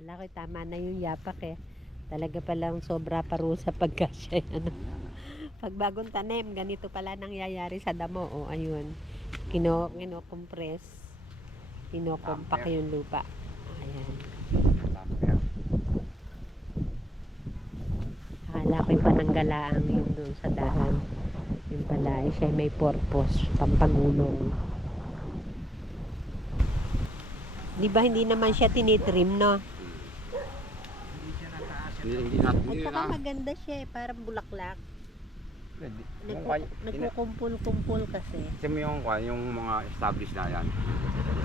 Akala ko tama na yung yapak eh. Talaga palang sobra parusa pagkasya. Ano. Pag bagong tanim, ganito pala nangyayari sa damo. O ayun, kino-compress, kino-compact yung lupa. Ayan. Akala ko yung pananggalaang yun doon sa dahon. Yung pala, siya may purpose, pampagulong. Di ba hindi naman siya tinitrim, no? At saka maganda siya eh, parang bulaklak. Nagkukumpul-kumpul kasi. Kasi mo yung mga established na yan.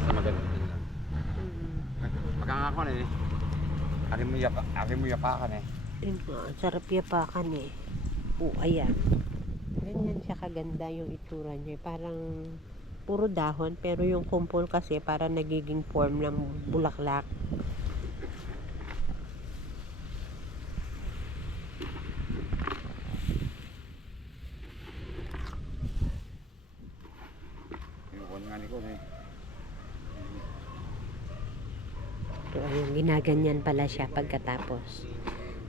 Sa maganda din yan. Pagka nga ko na eh. Ari mo yapakan eh. Yun po, sarap yapakan eh. Ayan. Ganyan siya kaganda yung itsura niya. Parang puro dahon, pero yung kumpul kasi parang nagiging form ng bulaklak. So, ayun, ginaganyan pala siya pagkatapos.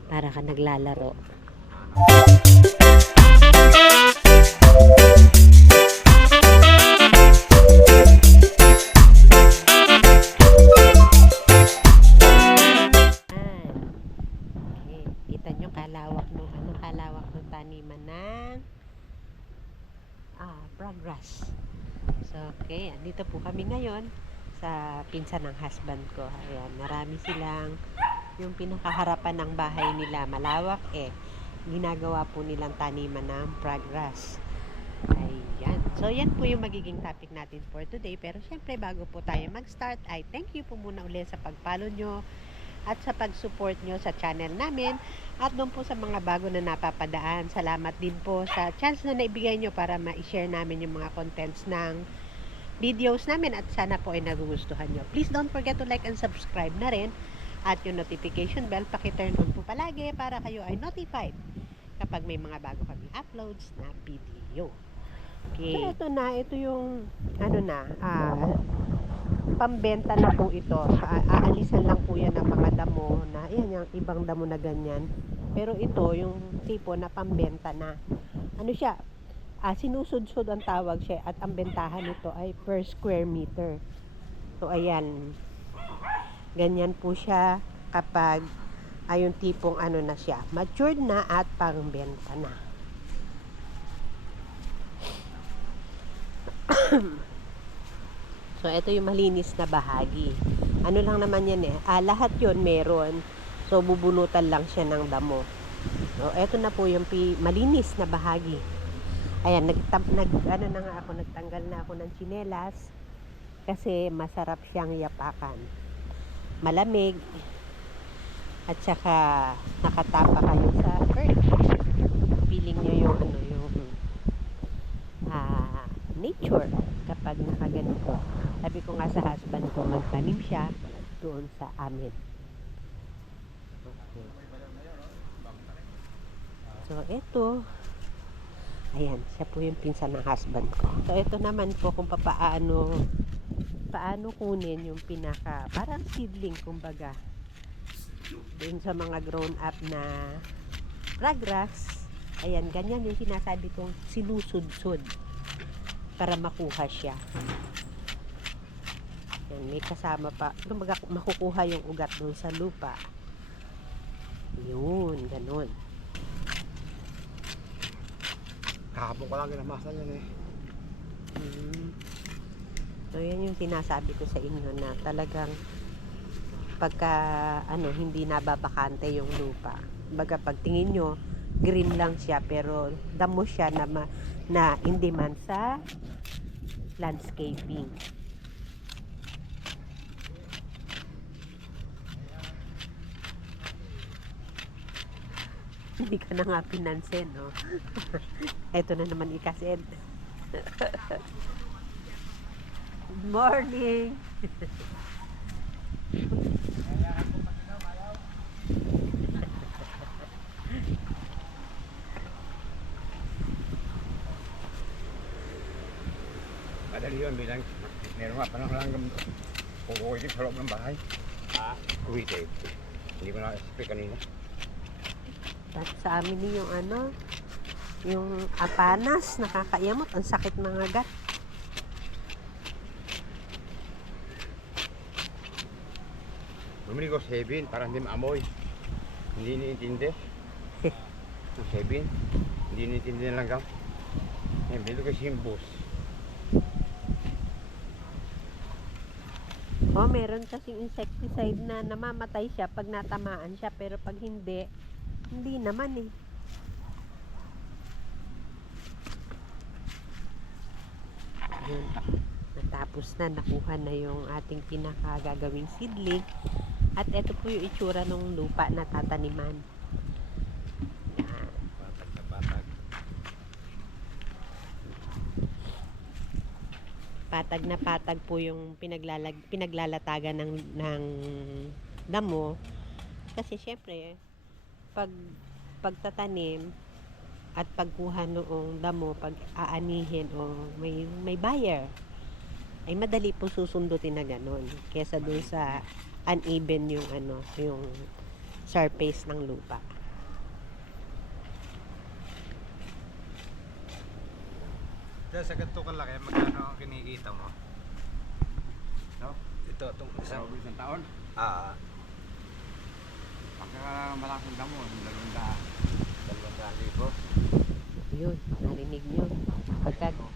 Para ka naglalaro. Kita nyo kalawak ng taniman ng progress. So, okay, andito po kami ngayon sa pinsan ng husband ko. Ayan, marami silang yung pinakaharapan ng bahay nila malawak eh. Ginagawa po nilang taniman ng progress. Ayan. So, yan po yung magiging topic natin for today. Pero syempre, bago po tayo mag-start, ay thank you po muna ulit sa pag-follow nyo at sa pag-support nyo sa channel namin. At doon po sa mga bago na napapadaan, salamat din po sa chance na naibigay nyo para ma-share namin yung mga contents ng videos namin at sana po ay nagugustuhan nyo. Please don't forget to like and subscribe na rin at yung notification bell, paki-turn on po palagi para kayo ay notified kapag may mga bago kami uploads na video. Okay. So, ito yung pambenta na po ito. Aalisan lang po yan ng mga damo na, yan yung ibang damo na ganyan. Pero ito, yung tipo na pambenta na. Ano siya? Sinusudsud ang tawag siya at ang bentahan nito ay per square meter. So, ayan. Ganyan po siya kapag yung tipong ano na siya. Matured na at pangbenta na. So, ito yung malinis na bahagi. Ano lang naman yan eh. Lahat yon meron. So, bubunutan lang siya ng damo. So, ito na po yung malinis na bahagi. Ayan, nagtanggal na ako ng tsinelas kasi masarap siyang yapakan. Malamig at saka nakatapa kayo sa earth. Feeling nyo yung nature kapag nakaganito. Sabi ko nga sa husband ko, magtanim siya doon sa amin. Okay. So, ito. Ayan, siya po yung pinsan ng husband ko. So, ito naman po kung paano kunin yung parang seedling, kumbaga. Doon sa mga grown up na progress. Ayan, ganyan yung sinasabi kong sinusudsud para makuha siya. Ayan, may kasama pa. Kumbaga, makukuha yung ugat doon sa lupa. Yun, ganun. Kahapon ko lang ginamasan yan eh. So, yan yung sinasabi ko sa inyo na talagang pagka hindi nababakante yung lupa. Baga pag tingin nyo, green lang siya pero damo siya na in demand sa landscaping. Hindi ka na nga pinansin, no? Ito na naman ikasid. Good morning! Madali yun bilang meron nga panahon lang kukuha sa loob ng bahay. Wait eh. Hindi ko na-speak kanina. At sa amin din yung ano, yung apanas, nakakaiyamot, ang sakit ng agat. Bumili ko 7 para hindi maamoy. Hindi niintindi. 7. Hindi niintindi na lang. Eh, bili ko Simbus. Oh, meron kasing insecticide na namamatay siya pag natamaan siya, pero pag hindi, hindi naman eh. Yun. Natapos na, nakuha na yung ating pinakagagawing seedling. At ito po yung itsura ng lupa na tataniman. Yan. Patag na patag. Patag na patag po yung pinaglalatagan ng damo. Kasi syempre, pagtatanim at pagkuha noong damo, pag aanihin o may buyer, ay madali po susundutin na ganun kesa dun sa uneven yung yung surface ng lupa. Dahil sa ganito kalaki, magkano ang kinikita mo? No? Ito, itong isang... Isang taon. Ah, Pagka malaking damo, 200,000. Yun, narinig nyo. Pagka, 6,000.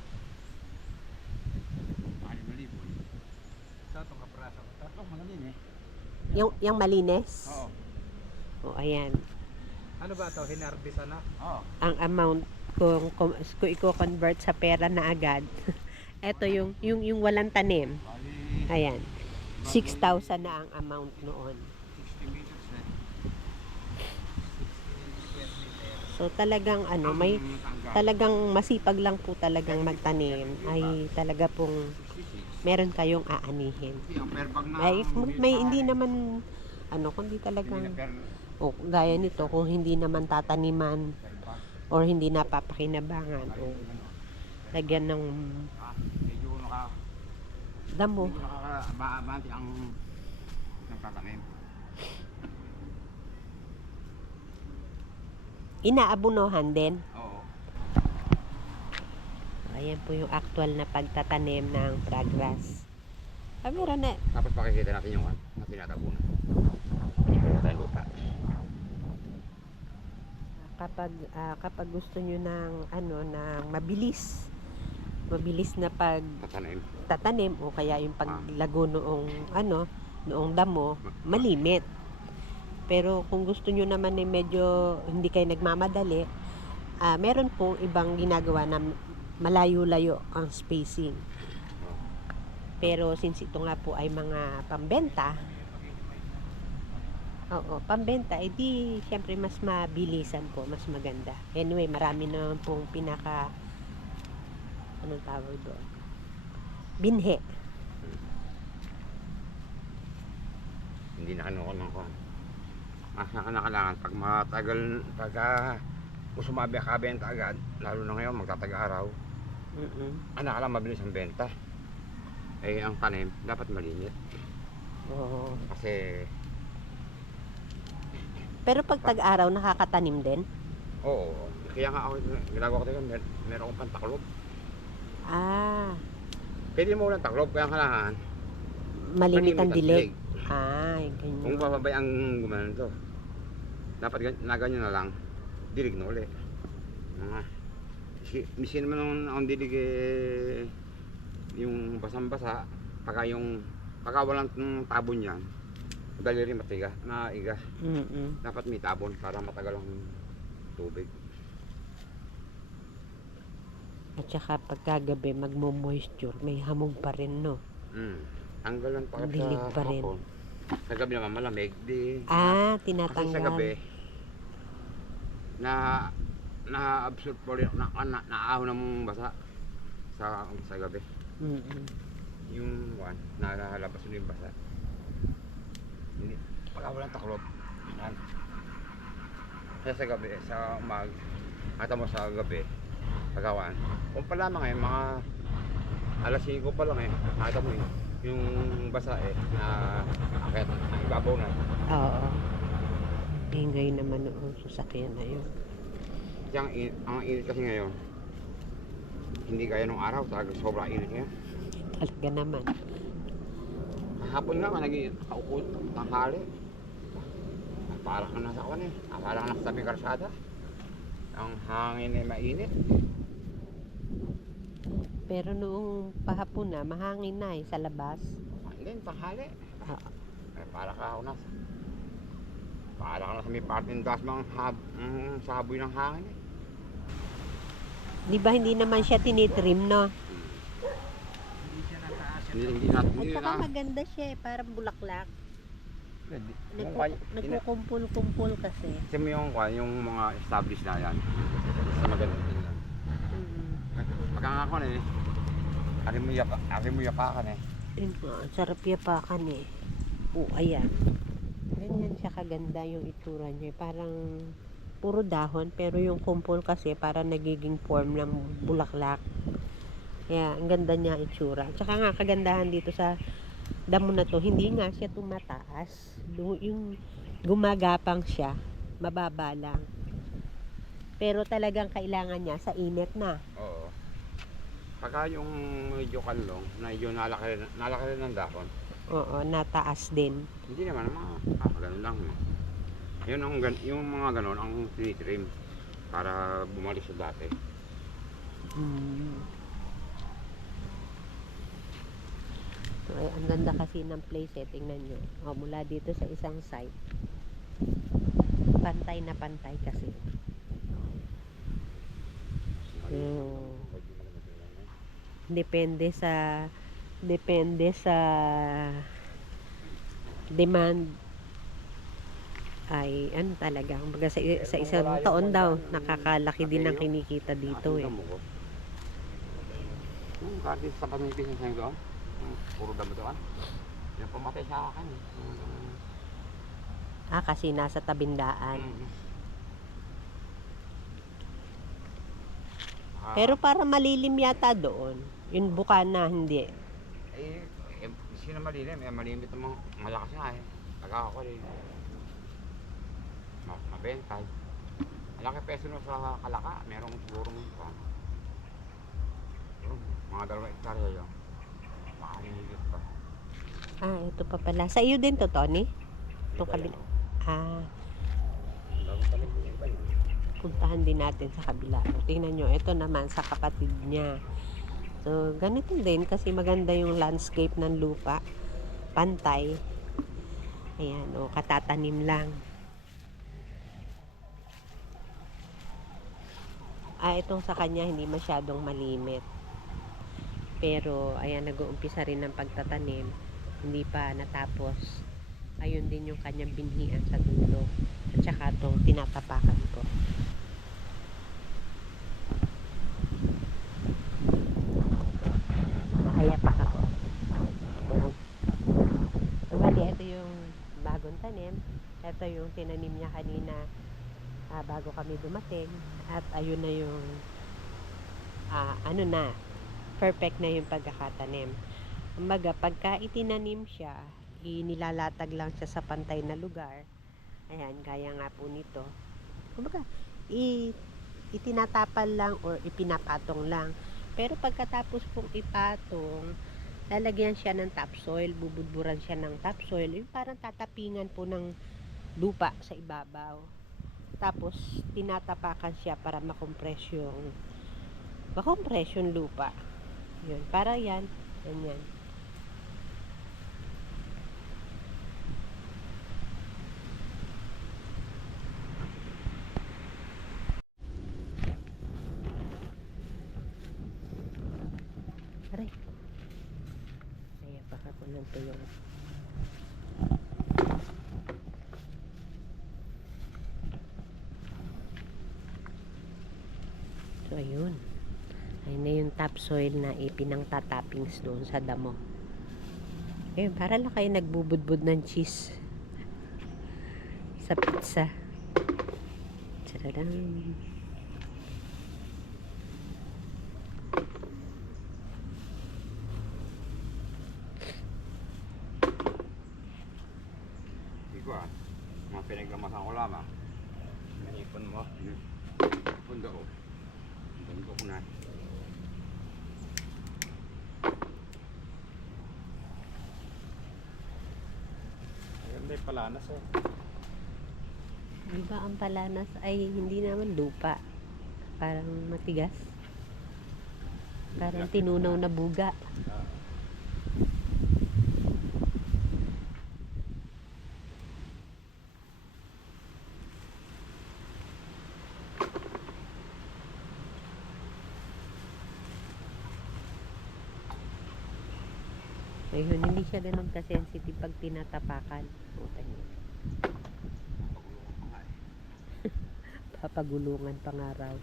sa itong kapraso. Tatlong malalim eh. yung malinis. Oo. O, ayan. Ano ba ito? Hinarbisa na? Oo. Ang amount kung i-convert sa pera na agad. Ito yung walang tanim. Bali, Ayan. 6,000 na ang amount noon. 60 meters eh. So talagang may talagang masipag lang po talagang magtanim. Ay talaga pong 66. meron kayong aanihin. Yung per bag na Ay bumili may sa hindi akin. naman kundi Hindi talagang na per gaya nito kung hindi naman tataniman bag. or hindi napapakinabangan o lagyan ng Medyo damo. medyo nakakabanti ang nagtatanim. Inaabunohan din. Oo. Ayan po yung actual na pagtatanim ng progress. Meron na. Tapos pakikita natin yung na tinatabunan. Tayo lupa. Kapag gusto nyo ng ng mabilis na pagtatanim Tatanim. o kaya yung paglago noong damo, malimit. Pero kung gusto nyo naman ay medyo hindi kayo nagmamadali, meron pong ibang ginagawa na malayo-layo ang spacing. Pero since ito nga po ay mga pambenta, pambenta, edi syempre mas mabilisan po, mas maganda. Anyway, marami naman pong anong tawag doon? Binhe. Hindi na ng kon. Asa ka na kailangan pag matagal, kung sumabi ka benta agad, lalo na ngayon magtataga-araw, anak ka lang mabilis ang benta. Eh, ang tanim, dapat malinit. Oo. Kasi, Pero pag tag-araw, nakakatanim din? oo, kaya nga ako, ginagawa ko tayo, meron akong pantaklob. Ah, Pwede mo walang taklob, kaya kailangan, malimit ang malimit ang dilig. dilig. Ay, ganyan. Kung bababay ang gumanon to, dapat na ganyan na lang, dilig na ulit. Misi naman ang dilig eh, yung basang-basa, pagka walang tabon yan, dali rin maiga. Dapat may tabon para matagal ang tubig. At saka pagkagabi, magmo-moisture, may hamog pa rin, no? Tanggalan pa Dilig pa rin. hapon. Sa gabi naman malamig, Ah, kasi tinatanggal. sa gabi, na-absorb po rin, naahon ng basa sa gabi. Yung nalalabas yun yung basa. Hindi, pagka walang taklob, yan. Kaya sa gabi, sa ata mo sa gabi, pagkawan. Kung pa lamang mga alas 5 pa lang nakita mo yung basa na akit, Mababaw na. Oo. Ingay naman noong sasakyan na yun. Kasi ang init kasi ngayon, hindi gaya nung araw, talaga sobrang init ngayon. Talaga naman. Kahapon nga, naging kaupo, tanghali. Parang ka nasa kawan eh. Parang ka nasa tabi karsada. Ang hangin ay mainit. Pero noong pahapon na, mahangin na sa labas. Hindi, tanghali. Ah, Ay, para ka ako nasa. Para ka nasa may parting das mga saboy ng hangin eh. di ba hindi naman siya tinitrim, no? Hindi siya nataas. Hindi na. At Hindi saka na. maganda siya eh, parang bulaklak. Yung kwan, Nagkukumpul-kumpul kasi. kasi mo yung kwan, yung mga established na yan. Sa maganda din lang. Pagka nga kwan eh. Ari mo yapakan eh. Yun nga, ang sarap yapakan eh. Oo, ayan. Ganyan siya kaganda yung itsura niya. Parang puro dahon, pero yung kumpol kasi parang nagiging form ng bulaklak. Kaya, ang ganda niya itsura. Tsaka nga, kagandahan dito sa damo na to, hindi nga siya tumataas. Yung gumagapang siya, mababa lang. Pero talagang kailangan niya sa init na. Oo. Pagka yung medyo kanlong, na medyo nalaki rin ng dahon. Oo, nataas din. Hindi naman, ganun lang. Yung mga ganon ang tinitrim para bumalik sa dati. So, ay, ang ganda kasi ng place eh. Tingnan nyo. O, mula dito sa isang side. Pantay na pantay kasi. Depende sa demand ay ano talaga. Kumbaga sa isang taon daw nakakalaki din ang kinikita dito eh. Yung kartis sa pamilipis ng sa'yo doon, puro damo doon. Yung pumatay sa akin. Kasi nasa tabindaan. Pero para malilim yata doon. Yung bukana hindi. Eh, sino malilim? Malimit namang malakas nga eh. Taga ako rin. Mabentay. Malaki peso na sa Kalaka. Merong sigurong mga 2 hektarya yun. Baka hihigit pa. Ito pa pala. Sa iyo din to, Tony? Itong kabila. Bago pa rin yung iba yun. Puntahan din natin sa kabila. O, tingnan nyo, ito naman sa kapatid niya. So, ganito din kasi maganda yung landscape ng lupa. Pantay. Ayan, katatanim lang. Itong sa kanya hindi masyadong malimit. Pero, ayan, nag-uumpisa rin ng pagtatanim. Hindi pa natapos. Ayun din yung kanyang binhian sa dulo. At saka itong tinatapakan ko. Nakayapak ako. Bali, ito yung bagong tanim. Ito yung tinanim niya kanina bago kami dumating. At ayun na yung perfect na yung pagkakatanim. Kumbaga, pagka itinanim siya, inilalatag lang siya sa pantay na lugar. Ayan, gaya nga po nito. Kumbaga, itinatapal lang or ipinapatong lang. Pero pagkatapos pong ipatong, lalagyan siya ng topsoil, bubudburan siya ng topsoil, yung parang tatapingan po ng lupa sa ibabaw. Tapos, tinatapakan siya para makompress yung lupa. Yun, para yan, ganyan. Aray. Nayapak ako ng tulong. So, ayun. Ayun na yung topsoil na ipinang tatappings doon sa damo. Ayun, para lang kayo nagbubudbud ng cheese sa pizza. Tadadang. ikuan. Mga pinaglamasan ko lamang. Naipon mo. Pundo ko. Pundo ko na. Maganda yung palanas oh. Di ba ang palanas ay hindi naman lupa? Parang matigas. Parang tinunaw na buga. Ayun, hindi siya ganun ka-sensitive pag tinatapakan. Puta niya. Papagulungan pa nga raw.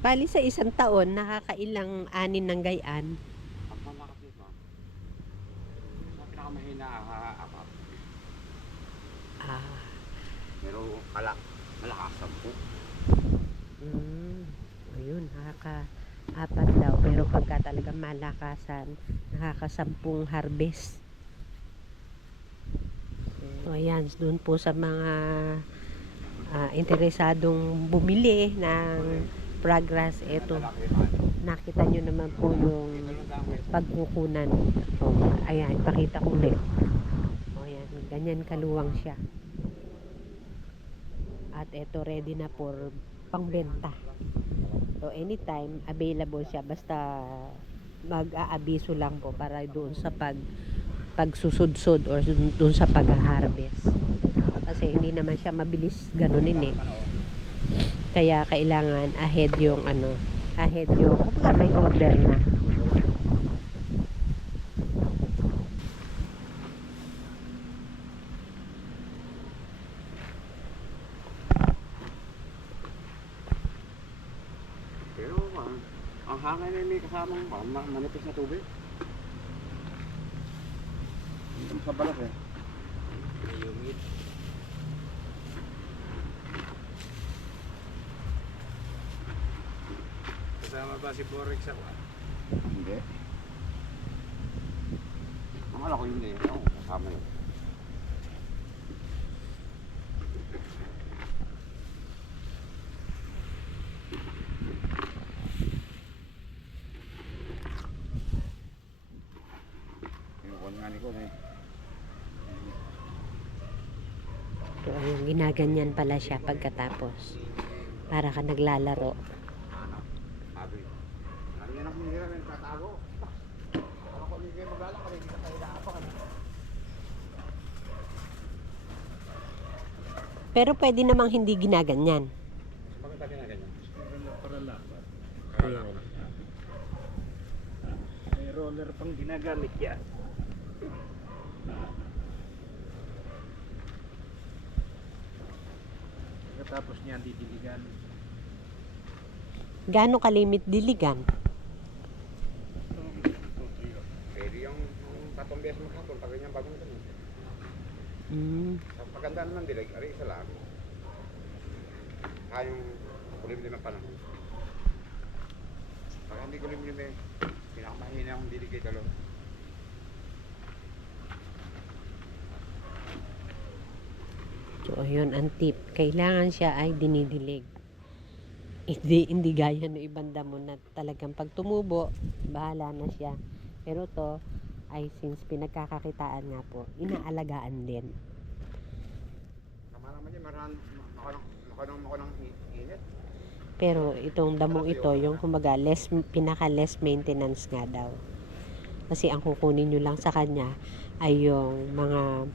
Bali sa isang taon, nakakailang anin ng gayan. Ang pamakas nito. Sa pinakamahina, apat. Ah, Pero malakas 10. ayun, nakaka-apat daw. Pero pagka talagang malakasan, nakaka-10 harvest. So, ayan, doon po sa mga interesadong bumili ng progress, eto, nakita nyo naman po yung pagkukunan. So, ayan, ipakita ko ulit. O, ayan, ganyan kaluwang siya. At eto, ready na for pangbenta. So, anytime, available siya. Basta mag-aabiso lang po para doon sa pagsusudsod or doon sa pag-harvest. Kasi hindi naman siya mabilis ganunin eh. Kaya kailangan ahead yung kapag may order na. Pero ang hangin ay may kasamang manipis na tubig. Hindi mo sa balat eh. Humid. Kasama ba si Borex ako? Hindi. Akala ko hindi. Oo, kasama yun. Yung nga ni ko eh. So, ayun, ginaganyan pala siya pagkatapos. Para ka naglalaro. Sabi, alam niya na kung hindi namin tatago. Ako kung hindi kayo maglalakad, hindi ka tayo naapakan. Pero pwede namang hindi ginaganyan. Bakit tayo na ganyan? Para laban. Ayan. May roller pang ginagamit yan. Pagkatapos niyan didiligan. Gaano kalimit diligan? Pwede yung 3 beses maghapon, pag ganyan bagong ganyan. Sa paganda naman dilig, ari isa lang. Kayong kulim-lim ang panahon. Pag hindi kulim-lim eh, pinakamahina akong dilig kay Dalo. So, ayun, ang tip. Kailangan siya ay dinidilig. Hindi gaya ng ibang damo na talagang pag tumubo, bahala na siya. Pero to ay since pinagkakakitaan nga po, inaalagaan din. Tama naman yun, makanong init. Pero itong damong ito, yung kumbaga pinaka less maintenance nga daw. Kasi ang kukunin nyo lang sa kanya ay yung mga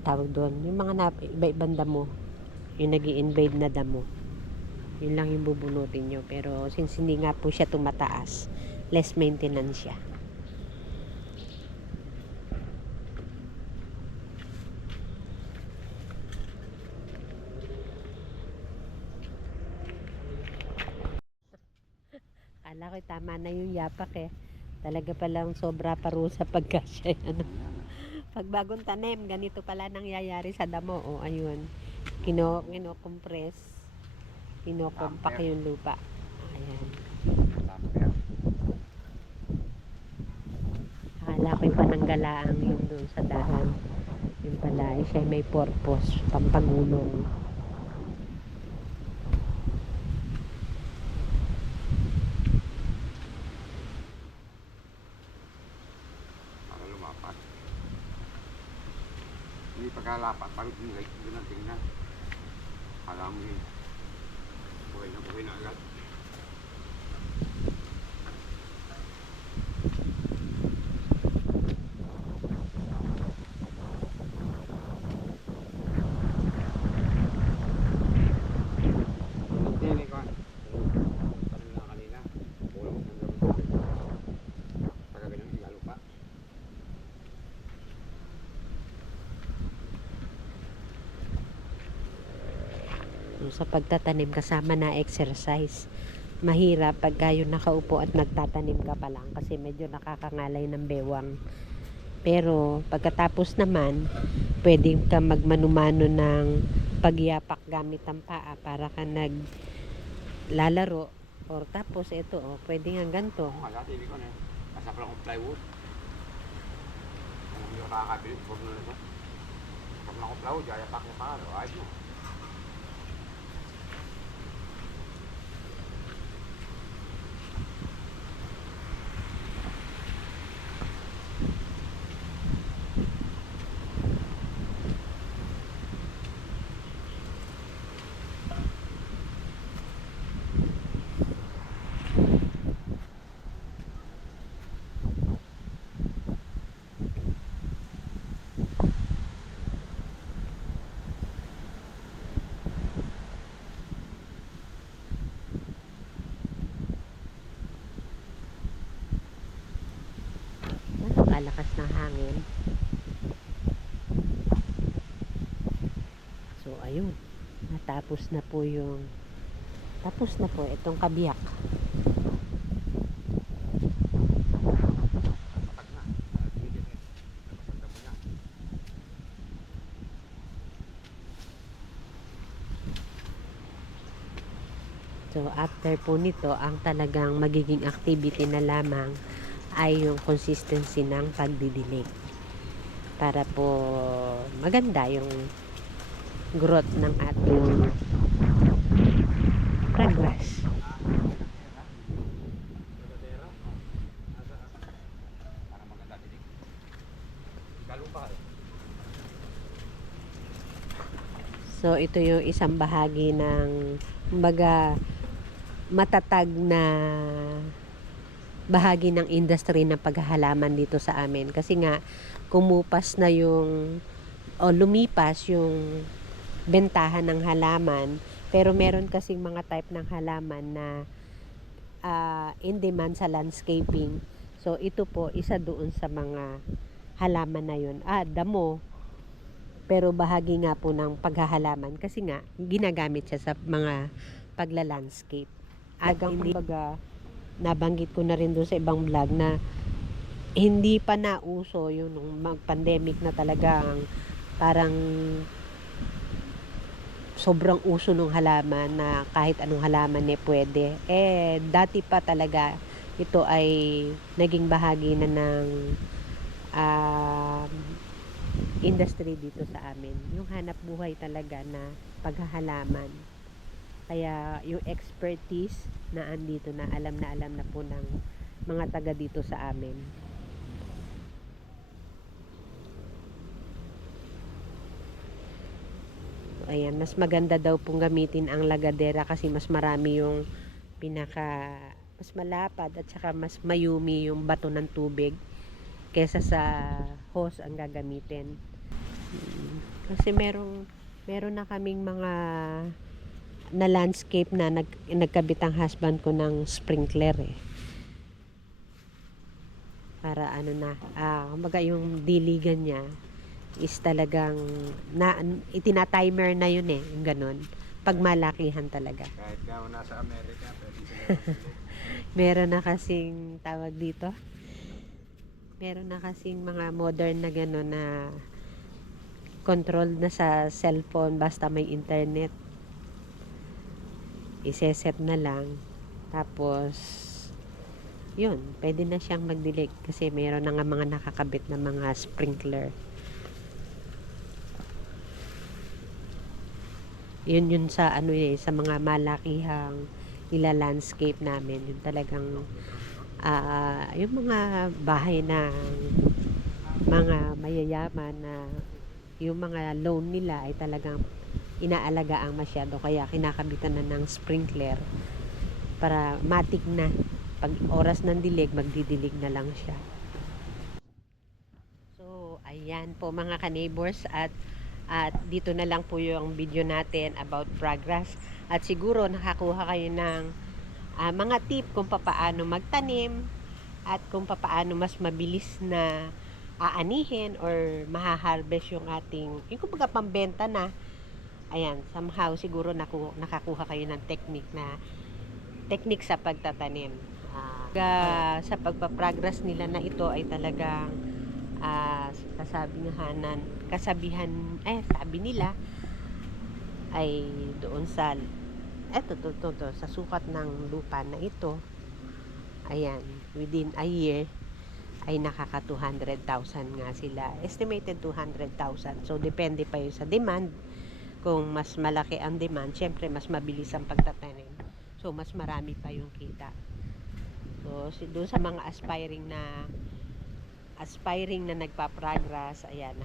tawag doon, yung mga iba-ibang damo, yung nag-i-invade na damo. Yun lang yung bubunutin nyo. Pero since hindi nga po siya tumataas, less maintenance siya. Akala ko tama na yung yapak eh. Talaga palang sobra pa rin sa pagkasya. Ano? Pag bagong tanim, ganito pala nangyayari sa damo. O, ayun. Kino-compress. Kino-compact Tamper. yung lupa. Ayan. Tamper. Akala ko'y pananggalaang yun doon sa dahan. Yun pala, siya may purpose. Pampagulong. Para lumapat. Hindi pagkalapat, parang tingnan tingnan. Alam mo yun. Buhay na agad. Hindi ko. Tanong na kanina. Pulang ng gawin. Taga ganyan, lalo pa. Sa pagtatanim kasama na exercise. Mahirap pag kayo nakaupo at nagtatanim ka pa lang kasi medyo nakakangalay ng bewang. Pero pagkatapos naman, pwedeng ka magmanumano ng pagyapak gamit ang paa para ka naglalaro. Or tapos ito, pwede nga ganito. Oo nga, dati hindi ko na. Kasap lang akong plywood. Hindi ko nakakabili. Huwag na nito. Kasap lang akong plywood. Kaya pak niya pa. Ayos mo. Napakalakas ng hangin. So, ayun. Tapos na po itong kabiyak. Patag na. Tigil eh. Napasanda mo niya. So, after po nito, ang talagang magiging activity na lamang ay yung consistency ng pagdidilig. Para po maganda yung growth ng ating progress. Para maganda dinig. Lalo pa eh. So, ito yung isang bahagi ng kumbaga matatag na bahagi ng industry ng paghahalaman dito sa amin. Kasi nga, lumipas yung bentahan ng halaman. Pero meron kasing mga type ng halaman na in demand sa landscaping. So, ito po, isa doon sa mga halaman na yun. Damo. Pero bahagi nga po ng paghahalaman. Kasi nga, ginagamit siya sa mga pagla-landscape. Hindi nabanggit ko na rin doon sa ibang vlog na hindi pa nauso yun nung mag-pandemic na talagang parang sobrang uso ng halaman na kahit anong halaman pwede. Dati pa talaga ito ay naging bahagi na ng industry dito sa amin. Yung hanap buhay talaga na paghahalaman. Kaya yung expertise na andito na alam na po ng mga taga dito sa amin. So, ayan, mas maganda daw pong gamitin ang lagadera kasi mas marami yung mas malapad at saka mas mayumi yung bato ng tubig kesa sa hose ang gagamitin. Kasi meron na kaming mga na landscape na nagkabit ang husband ko ng sprinkler para kumbaga yung diligan niya is talagang itinatimer na yun yung ganun pag malakihan talaga. Kahit ka nasa Amerika, pwede sila. Meron na kasing tawag dito Meron na kasing mga modern na gano'n na control na sa cellphone basta may internet. Iseset na lang. Tapos, yun, pwede na siyang magdilig kasi mayroon na nga mga nakakabit na mga sprinkler. Yun sa ano sa mga malakihang landscape namin. Yun talagang yung mga bahay ng mga mayayaman na yung mga loan nila ay talagang inaalagaan masyado kaya kinakabitan na ng sprinkler para matik na pag oras ng dilig magdidilig na lang siya. So ayan po mga ka-neighbors at dito na lang po yung video natin about progress at siguro nakakuha kayo ng mga tip kung paano magtanim at kung paano mas mabilis na aanihin or maha-harvest yung ating yung kumbaga pambenta na. Ayan, somehow siguro nakakuha kayo ng technique sa pagtatanim. Sa pagpaprogress nila na ito ay talagang sabi nila ay doon sa sa sukat ng lupa na ito, ayan, within a year ay nakaka 200,000 nga sila. Estimated 200,000. So, depende pa yun sa demand. Kung mas malaki ang demand, syempre mas mabilis ang pagtatanim. So, mas marami pa yung kita. So, doon sa mga aspiring na nagpa-progress, ayan,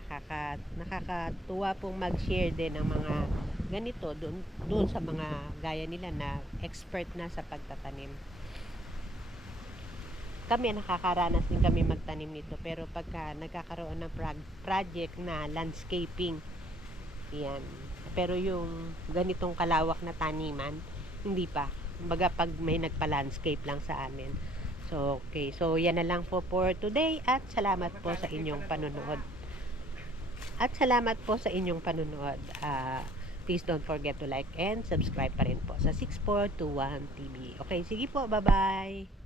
nakakatuwa pong mag-share din ng mga ganito doon sa mga gaya nila na expert na sa pagtatanim. Kami nakakaranas din kami magtanim nito pero pagka nagkakaroon ng project na landscaping, yan. Pero yung ganitong kalawak na taniman, hindi pa. Kumbaga pag may nagpa-landscape lang sa amin. So, okay. So, yan na lang po for today at salamat po sa inyong panunood. Please don't forget to like and subscribe pa rin po sa 6421 TV. Okay, sige po. Bye-bye!